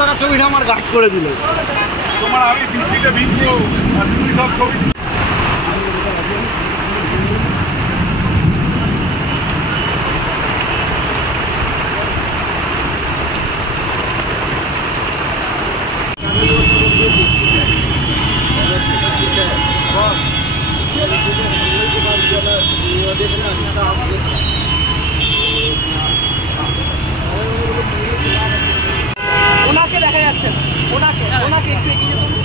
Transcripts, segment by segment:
রাস্তাটা ছবিটা আমার গাইড করে দিল। তোমার আমি বৃষ্টিতে ভিজবো আর তুমি সব ছবি ওনাকে দেখা যাচ্ছে না, ওনাকে একটু এগিয়ে যেতে।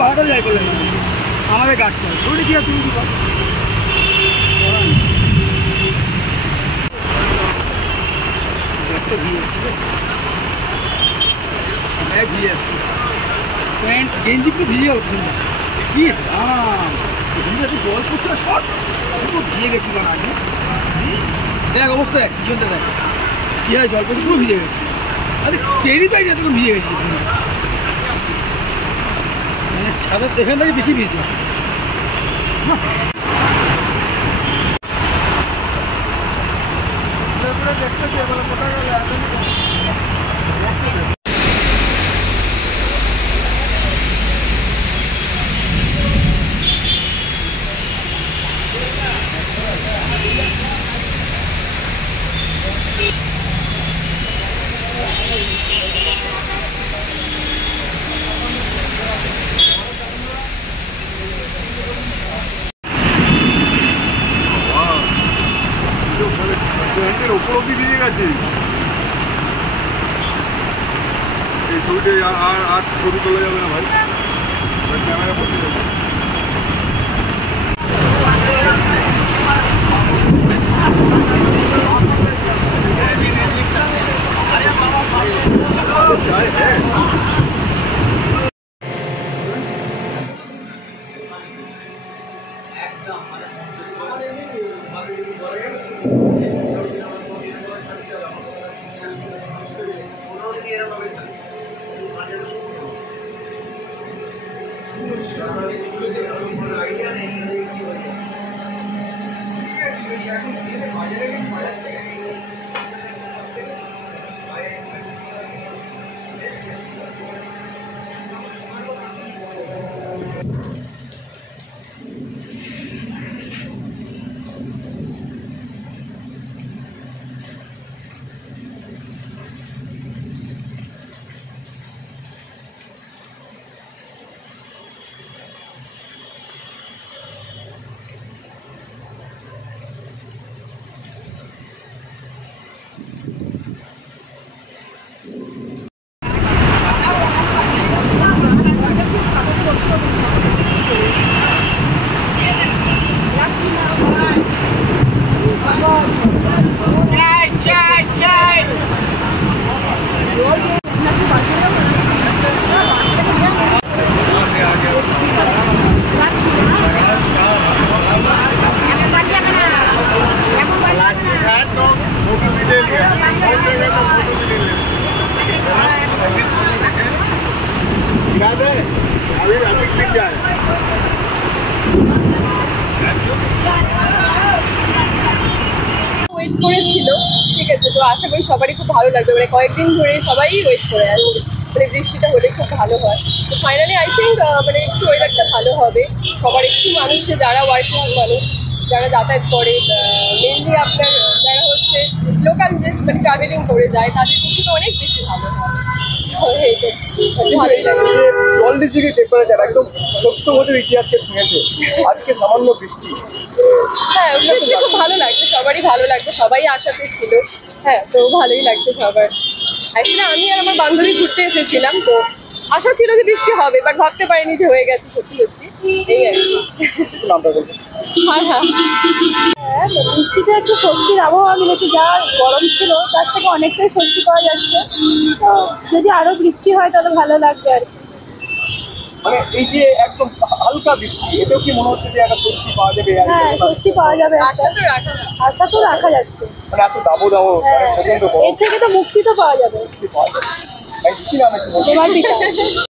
ভাড়াটা যাই বলে আমাদের গাড়তে হবে ছুটি দিয়ে তুমি কি করো প্যান্ট গেঞ্জি পুরো ভিজে উঠছে না কি জল পড়ছে সব পুরো ভিজে গেছিল না আগে দেখ অবস্থা পিছনটা দেখ কি হয় জল পড়ছে পুরো ভিজে গেছে আরে টেরি পাই না তখন ভিজে গেছি মানে ছাদের এখান থেকে বেশি ভিজে দেখতে বলে মোটা গেলে ওপর অব্দি ভিজে গেছে এই ছবিটা আর ছবি তোলা যাবে না ভাই ক্যামেরা বসে যাবে ওয়েট করেছিল, ঠিক আছে, তো আশা করি সবারই খুব ভালো লাগবে, মানে কয়েকদিন ধরে সবাই ওয়েট করে আছে, মানে বৃষ্টিটা হলে খুব ভালো হয়। তো ফাইনালি আই থিঙ্ক মানে একটু ওয়েদারটা ভালো হবে, সবার একটু মানুষে যারা ওয়ার্কিং মানুষ যারা যাতায়াত করে, মেনলি আপনার যারা হচ্ছে লোকাল যে মানে ট্রাভেলিং করে যায় তাদের পক্ষে তো অনেক বেশি ভালো হয়। এই তো, ভালোই লাগে। এই যে জলদিঘির টেম্পারেচার একদম 70 বছর ইতিহাসকে ছুঁয়েছে, আজকে সামান্য বৃষ্টি। হ্যাঁ, বৃষ্টি খুব ভালো লাগছে, সবারই ভালো লাগছে, সবাই আশাতে ছিল। হ্যাঁ, তো ভালোই লাগছে সবার। অ্যাকচুয়ালি আমি আর আমার বান্ধবী ঘুরতে এসেছিলাম, তো আশা ছিল যে বৃষ্টি হবে, বাট ভাবতে পারিনি যে হয়ে গেছে সত্যি সত্যি। এই আর কি। একটু নামটা বলবেন? হ্যাঁ হ্যাঁ হ্যাঁ, বৃষ্টিতে একটু স্বস্তির আবহাওয়া মিলেছে, যা গরম ছিল তার থেকে অনেকটাই স্বস্তি পাওয়া যাচ্ছে। তো যদি আরো বৃষ্টি হয় তাহলে ভালো লাগবে আর কি। মানে এই যে একদম হালকা বৃষ্টি, এতেও কি মনে হচ্ছে যে একটা স্বস্তি পাওয়া যাবে? হ্যাঁ, স্বস্তি পাওয়া যাবে, আশা তো রাখা আশা তো রাখা যাচ্ছে। মানে এত দাবদাহ, হ্যাঁ, প্রচন্ড এর গরম থেকে তো মুক্তি তো পাওয়া যাবে। পাওয়া যাবে। কি নাম একটু বলবেন? তোমার পিতা